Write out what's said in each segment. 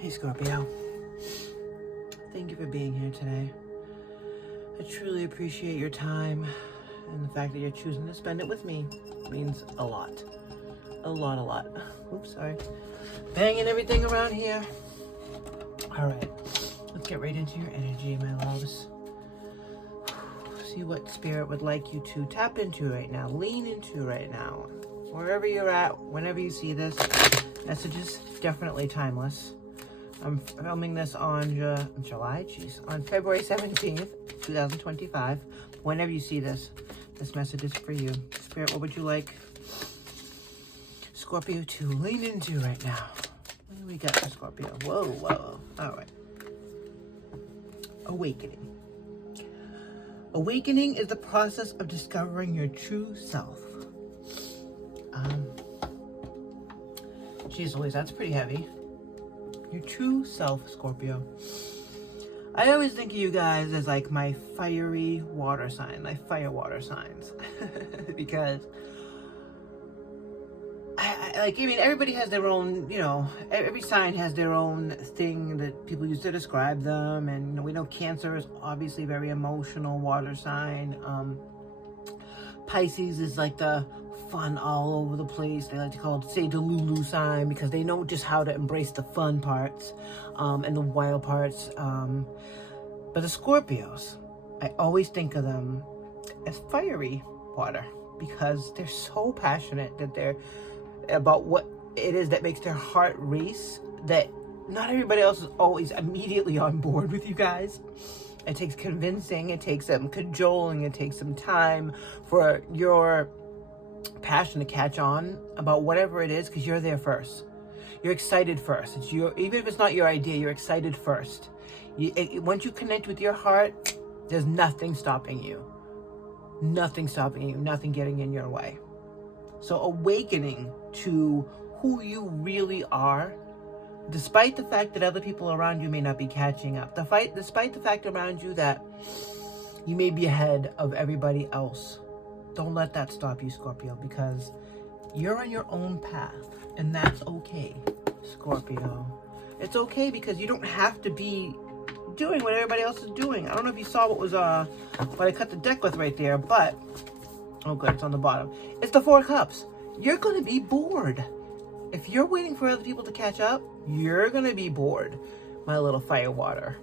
Hey Scorpio, thank you for being here today. I truly appreciate your time, and the fact that you're choosing to spend it with me means a lot. A lot. Oops, sorry. Banging everything around here. Alright, let's get right into your energy, my loves. See what spirit would like you to tap into right now, lean into right now. Wherever you're at, whenever you see this, message is definitely timeless. I'm filming this on on February 17th, 2025. Whenever you see this, this message is for you. Spirit, what would you like Scorpio to lean into right now? What do we got for Scorpio? Whoa. All right. Awakening. Awakening is the process of discovering your true self. Geez Louise, that's pretty heavy. Your true self, Scorpio. I always think of you guys as like my fiery water sign, my fire water signs. Because I mean, everybody has their own, every sign has their own thing that people use to describe them. And we know Cancer is obviously very emotional water sign. Pisces is like the fun all over the place. They like to call it, say, the Lulu sign, because they know just how to embrace the fun parts and the wild parts. But the Scorpios, I always think of them as fiery water, because they're so passionate that they're about what it is that makes their heart race, that not everybody else is always immediately on board with you guys. It takes convincing, it takes some cajoling, it takes some time for your passion to catch on about whatever it is, because you're there first. You're excited first. It's your, even if it's not your idea, you're excited first. Once you connect with your heart, there's nothing stopping you. Nothing stopping you, nothing getting in your way. So awakening to who you really are, despite the fact that other people around you may not be catching up, despite the fact around you that you may be ahead of everybody else, don't let that stop you, Scorpio, because you're on your own path, and that's okay, Scorpio. It's okay, because you don't have to be doing what everybody else is doing. I don't know if you saw what I cut the deck with right there, but, oh good, it's on the bottom. It's the Four of Cups. You're going to be bored. If you're waiting for other people to catch up, you're going to be bored, my little fire water.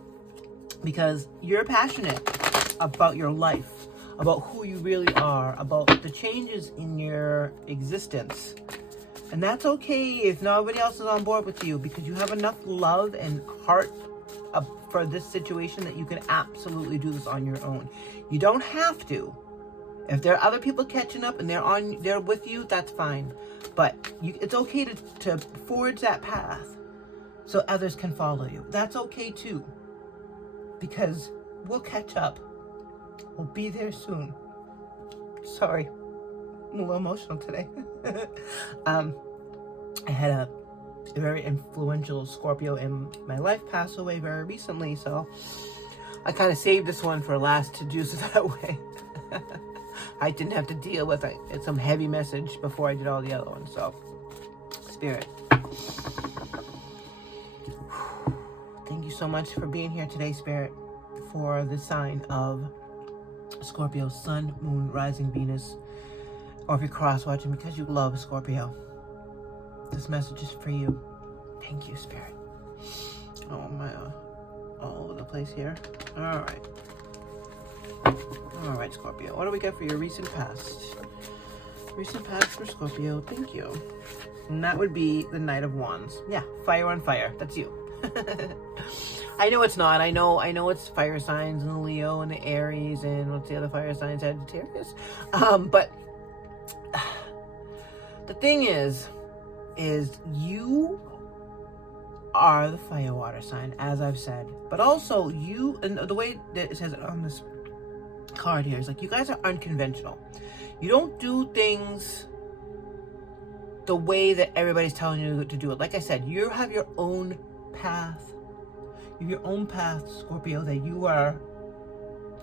Because you're passionate about your life, about who you really are, about the changes in your existence. And that's okay if nobody else is on board with you, because you have enough love and heart for this situation that you can absolutely do this on your own. You don't have to. If there are other people catching up and they're with you, that's fine. But it's okay to forge that path so others can follow you. That's okay too, because we'll catch up. We'll be there soon. Sorry, I'm a little emotional today. I had a very influential Scorpio in my life pass away very recently, so I kind of saved this one for last to do so that way I didn't have to deal with some heavy message before I did all the other ones. So, Spirit, thank you so much for being here today, Spirit, for the sign of Scorpio, Sun, Moon, Rising, Venus, or if you're cross-watching because you love Scorpio, this message is for you. Thank you, Spirit. Oh, my, all over the place here. All right, Scorpio. What do we got for your recent past? Recent past for Scorpio. Thank you. And that would be the Knight of Wands. Yeah, fire on fire. That's you. I know it's not. I know it's fire signs and the Leo and the Aries and what's the other fire sign? Sagittarius. But the thing is you are the fire water sign, as I've said. But also you, and the way that it says it on this card here is like, you guys are unconventional. You don't do things the way that everybody's telling you to do it. Like I said, you have your own path. You have your own path, Scorpio, that you are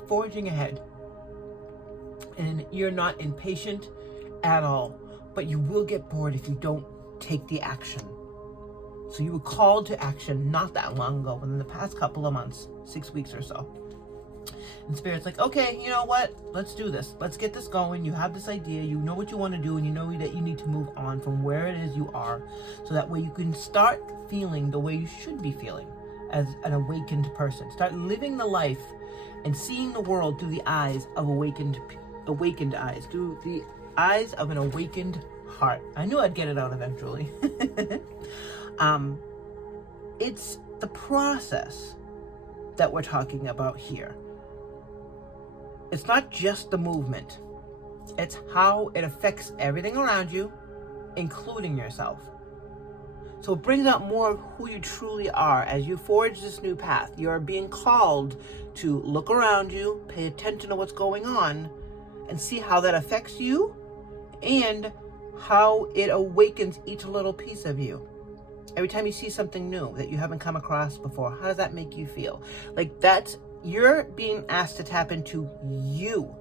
forging ahead. And you're not impatient at all. But you will get bored if you don't take the action. So you were called to action not that long ago, within the past couple of months, 6 weeks or so. And Spirit's like, okay, you know what? Let's do this. Let's get this going. You have this idea. You know what you want to do, and you know that you need to move on from where it is you are, so that way you can start feeling the way you should be feeling as an awakened person. Start living the life and seeing the world through the eyes of awakened eyes, through the eyes of an awakened heart. I knew I'd get it out eventually. It's the process that we're talking about here. It's not just the movement. It's how it affects everything around you, including yourself. So it brings out more of who you truly are as you forge this new path. You're being called to look around you, pay attention to what's going on, and see how that affects you and how it awakens each little piece of you. Every time you see something new that you haven't come across before, how does that make you feel? Like, you're being asked to tap into you.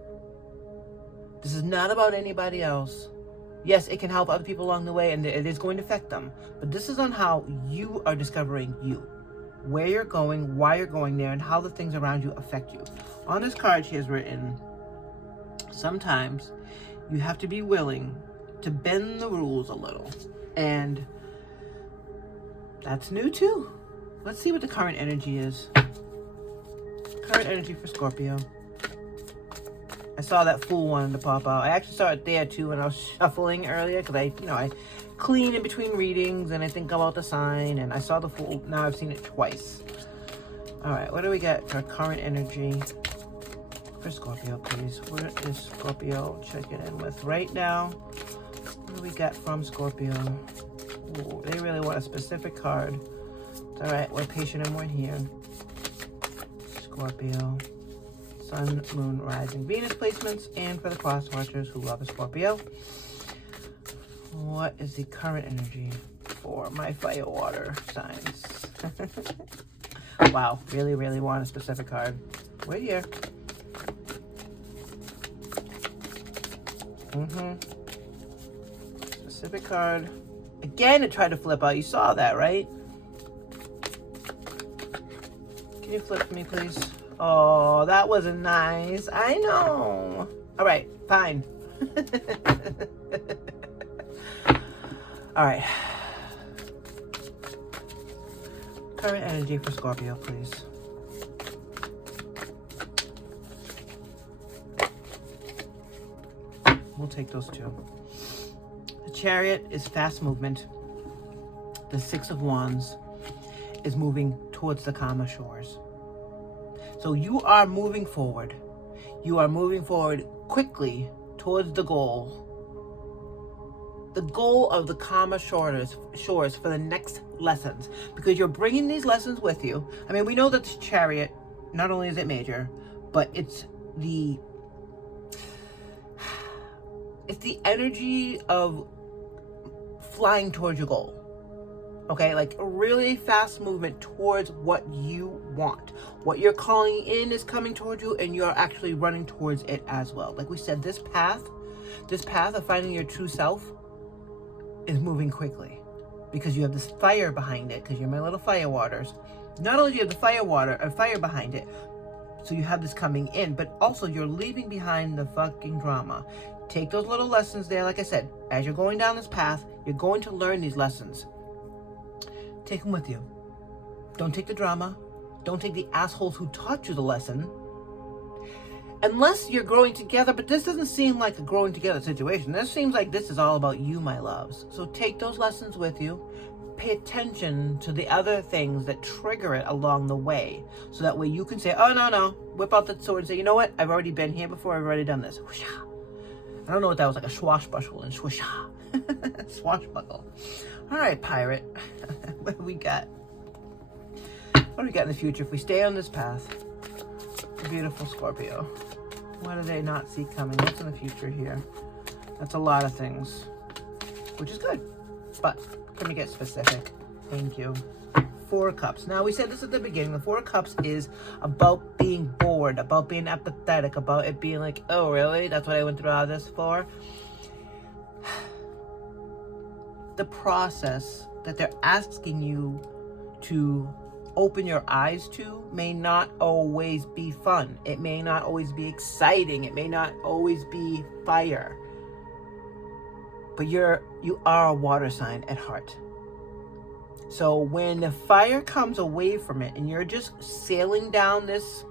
This is not about anybody else. Yes, it can help other people along the way, and it is going to affect them. But this is on how you are discovering you. Where you're going, why you're going there, and how the things around you affect you. On this card, she has written, sometimes you have to be willing to bend the rules a little. And that's new too. Let's see what the current energy is. Current energy for Scorpio. I saw that Fool wanted to pop out. I actually saw it there too when I was shuffling earlier, because I clean in between readings and I think about the sign, and I saw the Fool. Now I've seen it twice. All right, what do we get for current energy for Scorpio, please? What is Scorpio checking in with right now? What do we get from Scorpio? Ooh, they really want a specific card. It's all right, we're patient and we're here. Scorpio, Sun, Moon, Rising, Venus placements, and for the cross watchers who love a Scorpio, what is the current energy for my fire water signs? Wow, really, really want a specific card. We're here. Specific card. Again, it tried to flip out. You saw that, right? Can you flip for me, please? Oh, that wasn't nice. I know. All right, fine. All right. Current energy for Scorpio, please. We'll take those two. The Chariot is fast movement. The Six of Wands is moving towards the calmer shores. So you are moving forward. You are moving forward quickly towards the goal. The goal of the calmer shores for the next lessons. Because you're bringing these lessons with you. I mean, we know that the Chariot, not only is it major, but it's the energy of flying towards your goal. Okay, like a really fast movement towards what you want. What you're calling in is coming towards you, and you're actually running towards it as well. Like we said, this path of finding your true self is moving quickly because you have this fire behind it, because you're my little fire waters. Not only do you have the fire behind it, so you have this coming in, but also you're leaving behind the fucking drama. Take those little lessons there. Like I said, as you're going down this path, you're going to learn these lessons. Take them with you. Don't take the drama. Don't take the assholes who taught you the lesson. Unless you're growing together, but this doesn't seem like a growing together situation. This seems like this is all about you, my loves. So take those lessons with you. Pay attention to the other things that trigger it along the way. So that way you can say, oh, no. Whip out the sword and say, you know what? I've already been here before. I've already done this. Whoosh. I don't know what that was, like a swashbuckle and swoosh. Swashbuckle. All right, pirate. What do we got? What do we got in the future if we stay on this path? Beautiful Scorpio. What do they not see coming? What's in the future here? That's a lot of things, which is good. But can we get specific? Thank you. Four of Cups. Now, we said this at the beginning. The Four of Cups is about being bored, about being apathetic, about it being like, oh, really? That's what I went through all this for? The process that they're asking you to open your eyes to may not always be fun. It may not always be exciting. It may not always be fire. But you are a water sign at heart. So when the fire comes away from it and you're just sailing down this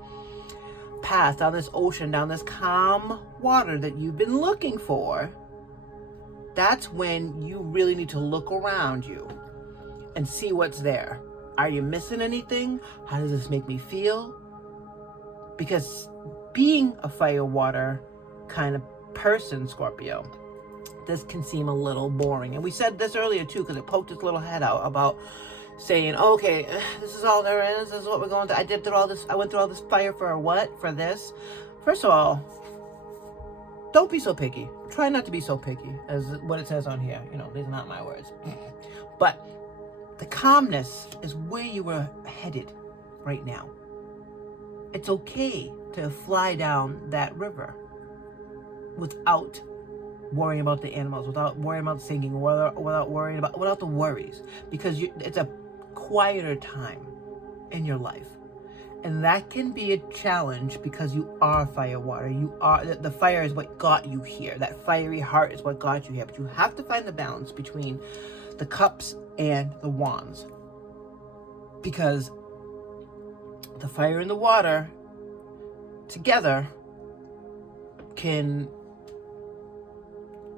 path, down this ocean, down this calm water that you've been looking for, that's when you really need to look around you and see what's there. Are you missing anything? How does this make me feel? Because being a fire water kind of person, Scorpio, this can seem a little boring. And we said this earlier too, because it poked its little head out about saying, okay, this is all there is. This is what we're going to. I went through all this fire for what? For this? First of all, don't be so picky. Try not to be so picky as what it says on here. You know, these are not my words. But the calmness is where you were headed right now. It's okay to fly down that river without worrying about the animals, without worrying about singing, without the worries, because it's a quieter time in your life. And that can be a challenge because you are fire water. The fire is what got you here. That fiery heart is what got you here. But you have to find the balance between the cups and the wands. Because the fire and the water together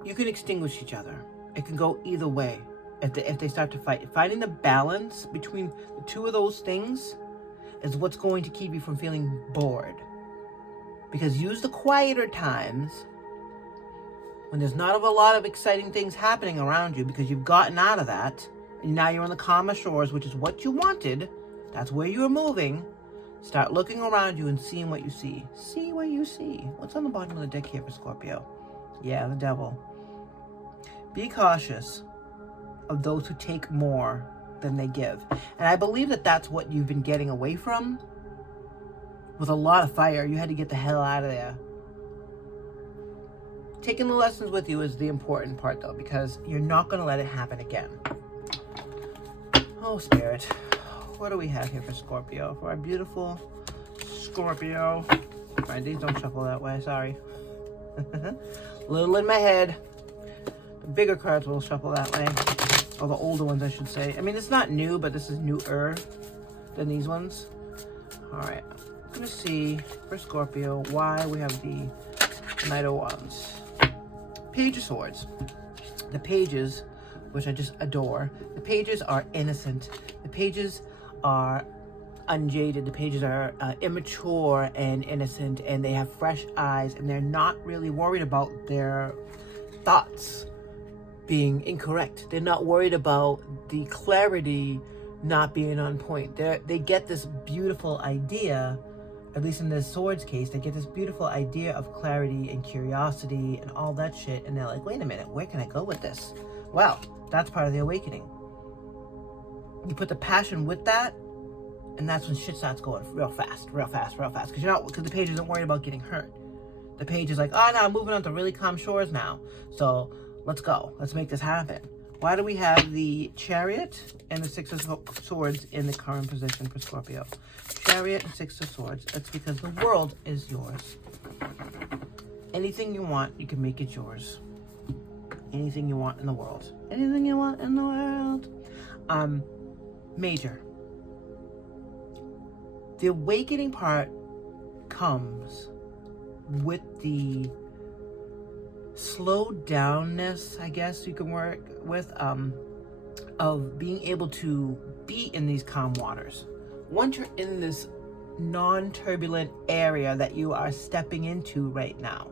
you can extinguish each other. It can go either way if they start to fight. Finding the balance between the two of those things is what's going to keep you from feeling bored. Because use the quieter times when there's not a lot of exciting things happening around you, because you've gotten out of that and now you're on the calmer shores, which is what you wanted. That's where you're moving. Start looking around you and seeing what you see. See what you see. What's on the bottom of the deck here for Scorpio? Yeah, the devil. Be cautious of those who take more than they give. And I believe that that's what you've been getting away from. With a lot of fire, you had to get the hell out of there. Taking the lessons with you is the important part, though, because you're not going to let it happen again. Oh, Spirit. What do we have here for Scorpio? For our beautiful Scorpio. All right, these don't shuffle that way. Sorry. Little in my head. The bigger cards will shuffle that way. Or the older ones, I should say. I mean, it's not new, but this is newer than these ones. All right. I'm going to see for Scorpio why we have the Knight of Wands. Page of Swords. The pages, which I just adore. The pages are innocent. The pages are unjaded. The pages are immature and innocent, and they have fresh eyes, and they're not really worried about their thoughts being incorrect. They're not worried about the clarity not being on point. They get this beautiful idea, at least in this Swords case, they get this beautiful idea of clarity and curiosity and all that shit, and they're like, wait a minute, where can I go with this? Well, that's part of the awakening. You put the passion with that, and that's when shit starts going real fast. Because the page isn't worried about getting hurt. The page is like, oh, no, I'm moving on to really calm shores now. So let's go. Let's make this happen. Why do we have the Chariot and the Six of Swords in the current position for Scorpio? Chariot and Six of Swords. That's because the world is yours. Anything you want, you can make it yours. Anything you want in the world. Anything you want in the world. Major. The awakening part comes with the slow downness, I guess you can work with, of being able to be in these calm waters. Once you're in this non-turbulent area that you are stepping into right now,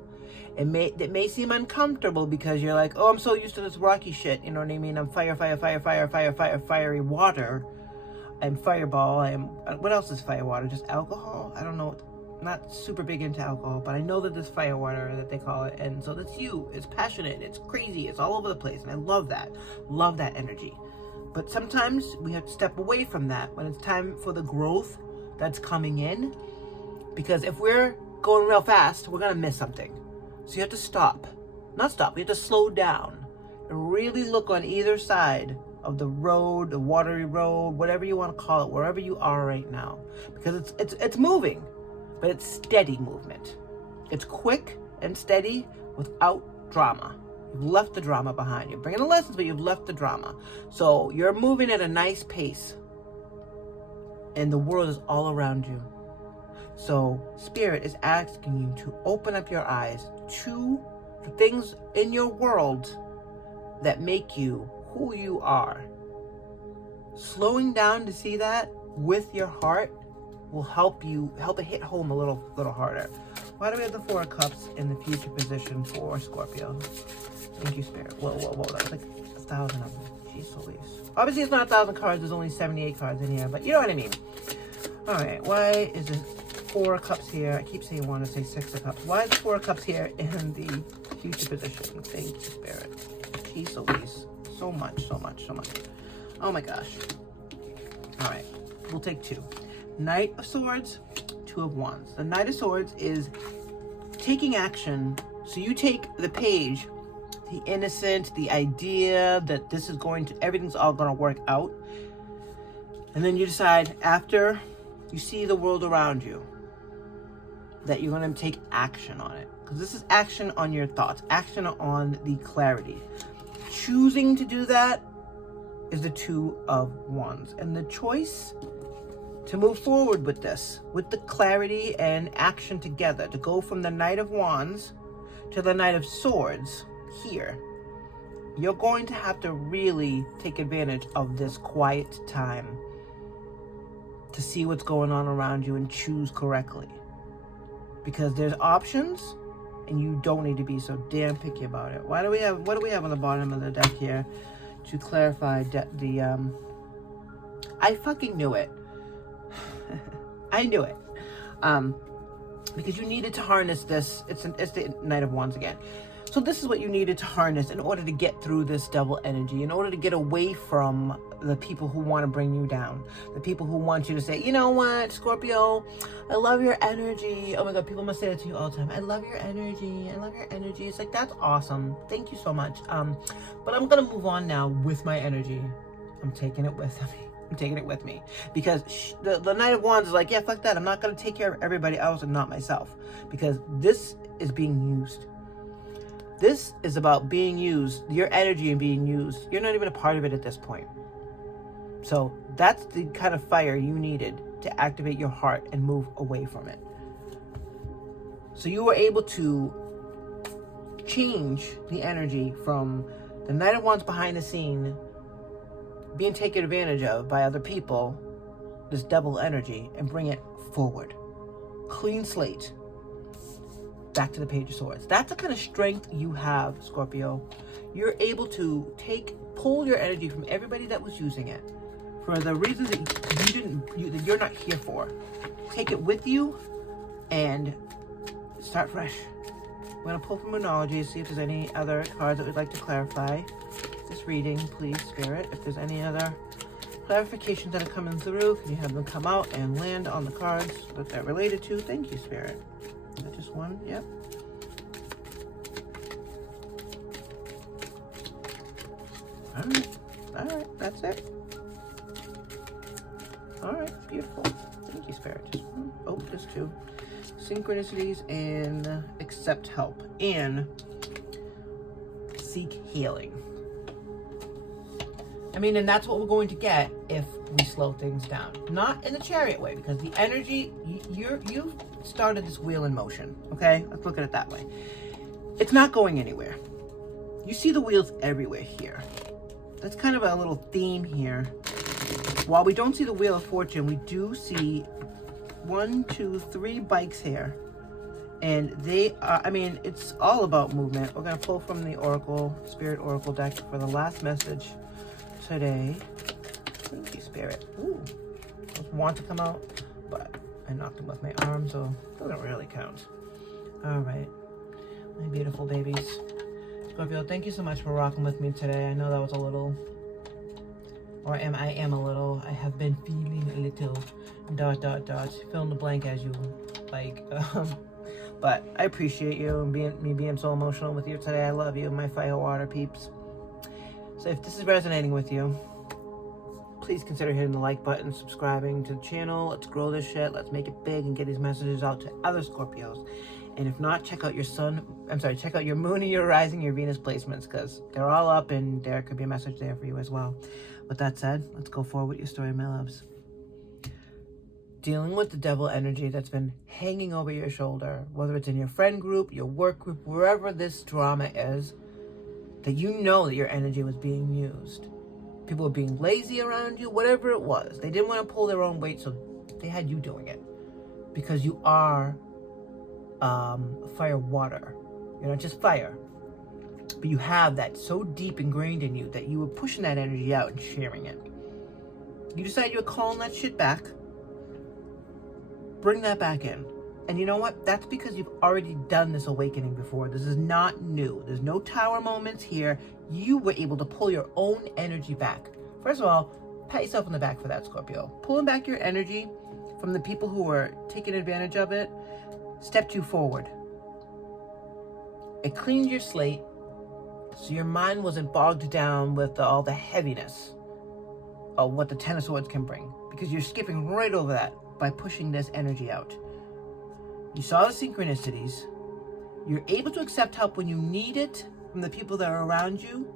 it may seem uncomfortable because you're like, oh, I'm so used to this rocky shit, you know what I mean? I'm fiery water. I'm fireball. What else is fire water? Just alcohol? I don't know. Not super big into alcohol, but I know that there's fire water that they call it, and so that's you. It's passionate, it's crazy, it's all over the place, and I love that energy. But sometimes we have to step away from that when it's time for the growth that's coming in, because if we're going real fast, we're gonna miss something. So you have to stop. Not stop, you have to slow down and really look on either side of the road, the watery road, whatever you want to call it, wherever you are right now. Because it's moving, but it's steady movement. It's quick and steady without drama. You've left the drama behind. You're bringing the lessons, but you've left the drama. So you're moving at a nice pace. And the world is all around you. So Spirit is asking you to open up your eyes to the things in your world that make you who you are. Slowing down to see that with your heart will help it hit home a little harder. Why do we have the Four of Cups in the future position for Scorpio? Thank you, Spirit. Whoa. That was like 1,000 of them. Jeez Louise. Obviously, it's not 1,000 cards. There's only 78 cards in here, but you know what I mean. All right. Why is it Four of Cups here? I keep saying 1 to say 6 of Cups. Why is the Four of Cups here in the future position? Thank you, Spirit. Jeez Louise. So much. Oh my gosh. All right. We'll take 2. Knight of Swords, 2 of Wands. The Knight of Swords is taking action. So you take the page, the innocent, the idea that everything's all going to work out. And then you decide after you see the world around you that you're going to take action on it. Because this is action on your thoughts, action on the clarity. Choosing to do that is the 2 of Wands. And the choice to move forward with this, with the clarity and action together, to go from the Knight of Wands to the Knight of Swords here, you're going to have to really take advantage of this quiet time to see what's going on around you and choose correctly. Because there's options and you don't need to be so damn picky about it. What do we have on the bottom of the deck here to clarify I fucking knew it. I knew it. Because you needed to harness this. It's the Knight of Wands again. So this is what you needed to harness in order to get through this devil energy, in order to get away from the people who want to bring you down, the people who want you to say, you know what, Scorpio, I love your energy. Oh my God, people must say that to you all the time. I love your energy. I love your energy. It's like, that's awesome. Thank you so much. But I'm going to move on now with my energy. I'm taking it with me. I'm taking it with me. Because the Knight of Wands is like, yeah, fuck that. I'm not going to take care of everybody else and not myself. Because this is being used. This is about being used, your energy and being used. You're not even a part of it at this point. So that's the kind of fire you needed to activate your heart and move away from it. So you were able to change the energy from the Knight of Wands behind the scene, being taken advantage of by other people, this devil energy, and bring it forward. Clean slate. Back to the Page of Swords. That's the kind of strength you have, Scorpio. You're able to pull your energy from everybody that was using it for the reasons that you're not here for. Take it with you and start fresh. I'm going to pull from Moonology, see if there's any other cards that we'd like to clarify this reading, please, Spirit. If there's any other clarifications that are coming through, can you have them come out and land on the cards that they're related to? Thank you, Spirit. Is that just one? Yep. All right, that's it. All right, beautiful. Thank you, Spirit. Just one. Oh, just 2. Synchronicities and accept help and seek healing. I mean, and that's what we're going to get if we slow things down. Not in the Chariot way, because the energy, you've started this wheel in motion, okay? Let's look at it that way. It's not going anywhere. You see the wheels everywhere here. That's kind of a little theme here. While we don't see the Wheel of Fortune, we do see 1, 2, 3 bikes here. And they are, I mean, it's all about movement. We're going to pull from the Oracle, Spirit Oracle deck for the last message today. Thank you, Spirit. Ooh, those want to come out, but I knocked them with my arm, so it doesn't really count. All right, my beautiful babies. Scorpio, thank you so much for rocking with me today. I know that was a little, I am a little, I have been feeling a little, ... fill in the blank as you like. But I appreciate you and me being so emotional with you today. I love you, my fire water peeps. So if this is resonating with you, please consider hitting the like button, subscribing to the channel. Let's grow this shit. Let's make it big and get these messages out to other Scorpios. And if not, check out your check out your moon and your rising, your Venus placements, because they're all up and there could be a message there for you as well. With that said, let's go forward with your story, my loves. Dealing with the devil energy that's been hanging over your shoulder, whether it's in your friend group, your work group, wherever this drama is, that you know that your energy was being used. People were being lazy around you, whatever it was. They didn't want to pull their own weight, so they had you doing it. Because you are fire water. You're not just fire. But you have that so deep ingrained in you that you were pushing that energy out and sharing it. You decided you were calling that shit back. Bring that back in. And you know what? That's because you've already done this awakening before. This is not new. There's no tower moments here. You were able to pull your own energy back. First of all, pat yourself on the back for that, Scorpio. Pulling back your energy from the people who were taking advantage of it stepped you forward. It cleaned your slate so your mind wasn't bogged down with all the heaviness of what the Ten of Swords can bring. Because you're skipping right over that by pushing this energy out. You saw the synchronicities. You're able to accept help when you need it from the people that are around you,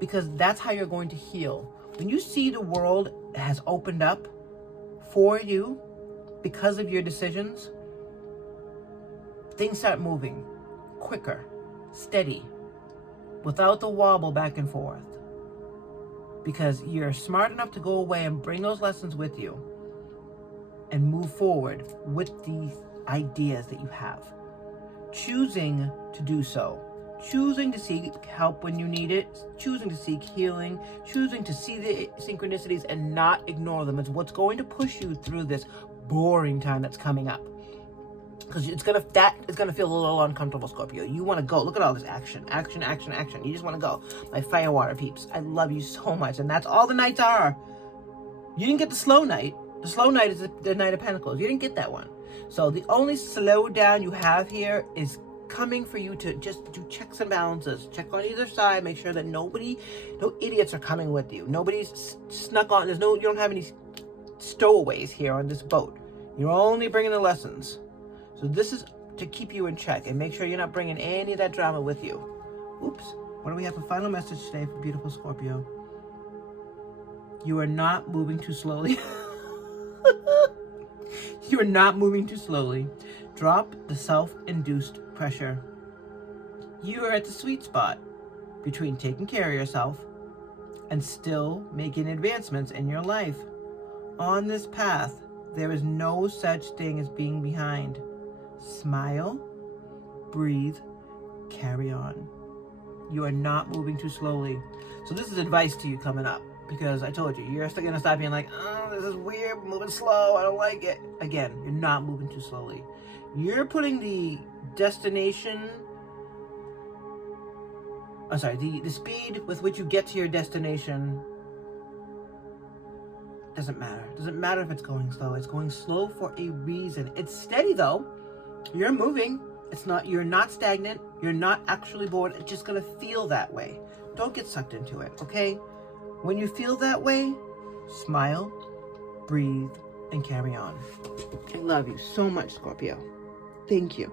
because that's how you're going to heal. When you see the world has opened up for you because of your decisions, things start moving quicker, steady, without the wobble back and forth. Because you're smart enough to go away and bring those lessons with you and move forward with these ideas that you have. Choosing to do so. Choosing to seek help when you need it. Choosing to seek healing. Choosing to see the synchronicities and not ignore them is what's going to push you through this boring time that's coming up. Because it's gonna feel a little uncomfortable, Scorpio. You want to go. Look at all this action. Action, action, action. You just want to go. My fire water peeps. I love you so much. And that's all the nights are. You didn't get the slow night. The slow night is the Knight of Pentacles. You didn't get that one. So the only slow down you have here is coming for you to just do checks and balances. Check on either side. Make sure that no idiots are coming with you. Nobody's snuck on. You don't have any stowaways here on this boat. You're only bringing the lessons. So this is to keep you in check and make sure you're not bringing any of that drama with you. Oops. What do we have for final message today for beautiful Scorpio? You are not moving too slowly. You are not moving too slowly. Drop the self-induced pressure. You are at the sweet spot between taking care of yourself and still making advancements in your life. On this path, there is no such thing as being behind. Smile, breathe, carry on. You are not moving too slowly. So this is advice to you coming up, because I told you, you're still going to stop being like, oh, this is weird, moving slow, I don't like it. Again, you're not moving too slowly. You're putting the destination, the speed with which you get to your destination doesn't matter. Doesn't matter if it's going slow. It's going slow for a reason. It's steady though. You're moving. You're not stagnant. You're not actually bored. It's just going to feel that way. Don't get sucked into it, okay? When you feel that way, smile, breathe, and carry on. I love you so much, Scorpio. Thank you.